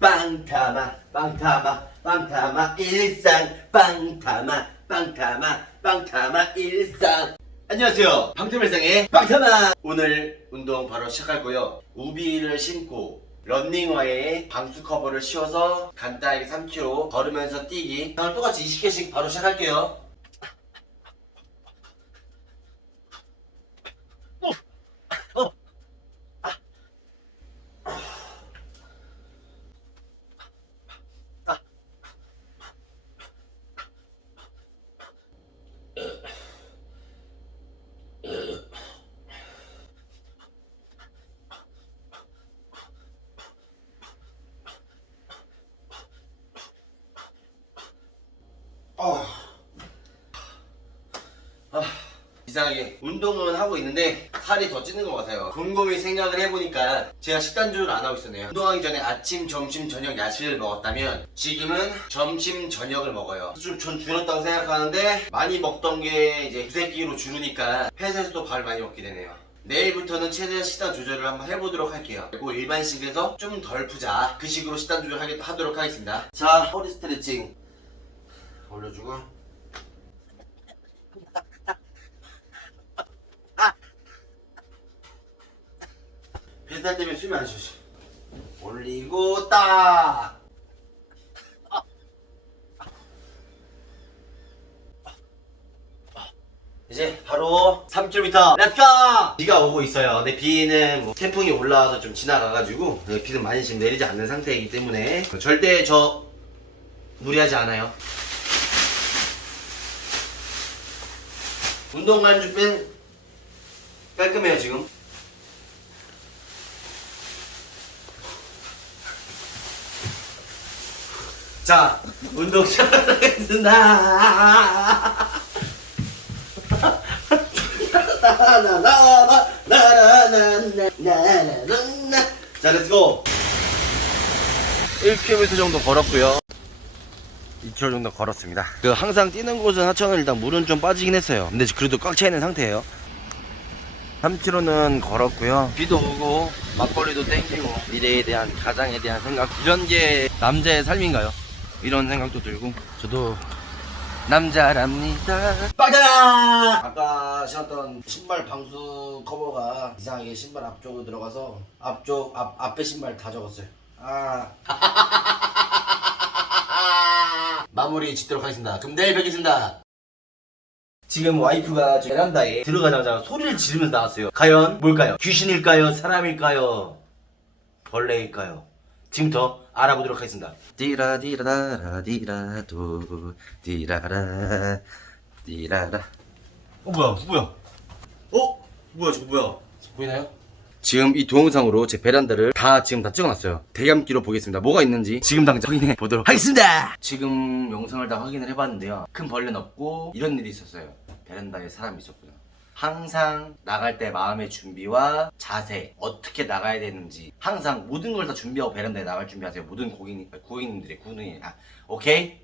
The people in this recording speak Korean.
빵타마 빵타마 빵타마 일상. 빵타마 빵타마 빵타마 일상. 안녕하세요. 방타일상의 빵타마. 오늘 운동 바로 시작할 고요. 우비를 신고 런닝화에 방수 커버를 씌워서 간단하게 3km 걸으면서 뛰기. 오늘 똑같이 20개씩 바로 시작할게요 이상하게 운동은 하고 있는데 살이 더 찌는 것 같아요. 곰곰이 생각을 해보니까 제가 식단 조절을 안 하고 있었네요. 운동하기 전에 아침, 점심, 저녁 야식을 먹었다면 지금은 점심, 저녁을 먹어요. 좀전 줄었다고 생각하는데 많이 먹던 게 이제 두세 끼로 줄으니까 회사에서도 밥을 많이 먹게 되네요. 내일부터는 최대한 식단 조절을 한번 해보도록 할게요. 그리고 일반식에서 좀 덜 푸자. 그 식으로 식단 조절 하게- 하도록 하겠습니다. 자 허리 스트레칭. 올려주고 뱃살 때문에 숨이 안 쉬어져. 올리고 딱. 이제 바로 3km 렛츠고! 비가 오고 있어요 근데 비는 뭐 태풍이 올라와서 좀 지나가가지고 네, 비는 많이 지금 내리지 않는 상태이기 때문에 절대 저 무리하지 않아요 운동 간주 뺀 깔끔해요 지금 자, 운동 시작하겠습니다. 자, 렛츠고. 1km 정도 걸었고요. 2km 정도 걸었습니다. 그 항상 뛰는 곳은 하천은 일단 물은 좀 빠지긴 했어요. 근데 그래도 꽉 차 있는 상태예요. 3km는 걸었고요. 비도 오고 막걸리도 땡기고 미래에 대한 가장에 대한 생각 이런 게 남자의 삶인가요? 이런 생각도 들고 저도 남자랍니다. 빠져라! 아까 신었던 신발 방수 커버가 이상하게 신발 앞쪽으로 들어가서 앞쪽 앞 앞에 신발 다 적었어요. 아. 마무리 짓도록 하겠습니다. 그럼 내일 뵙겠습니다. 지금 와이프가 저 베란다에 들어가자마자 소리를 지르면서 나왔어요. 과연 뭘까요? 귀신일까요? 사람일까요? 벌레일까요? 지금부터 알아보도록 하겠습니다. 디라디라라 디라도 디라라 디라라 어 뭐야 뭐야 어 뭐야 저거 뭐야 보이나요? 지금 이 동영상으로 제 베란다를 다 지금 다 찍어놨어요. 대감기로 보겠습니다. 뭐가 있는지 지금 당장 확인해 보도록 하겠습니다. 지금 영상을 다 확인을 해봤는데요. 큰 벌레는 없고 이런 일이 있었어요. 베란다에 사람이 있었고요. 항상 나갈 때 마음의 준비와 자세 어떻게 나가야 되는지 항상 모든 걸 다 준비하고 베란다에 나갈 준비하세요. 모든 고객님 고객님들의 구능이 아 오케이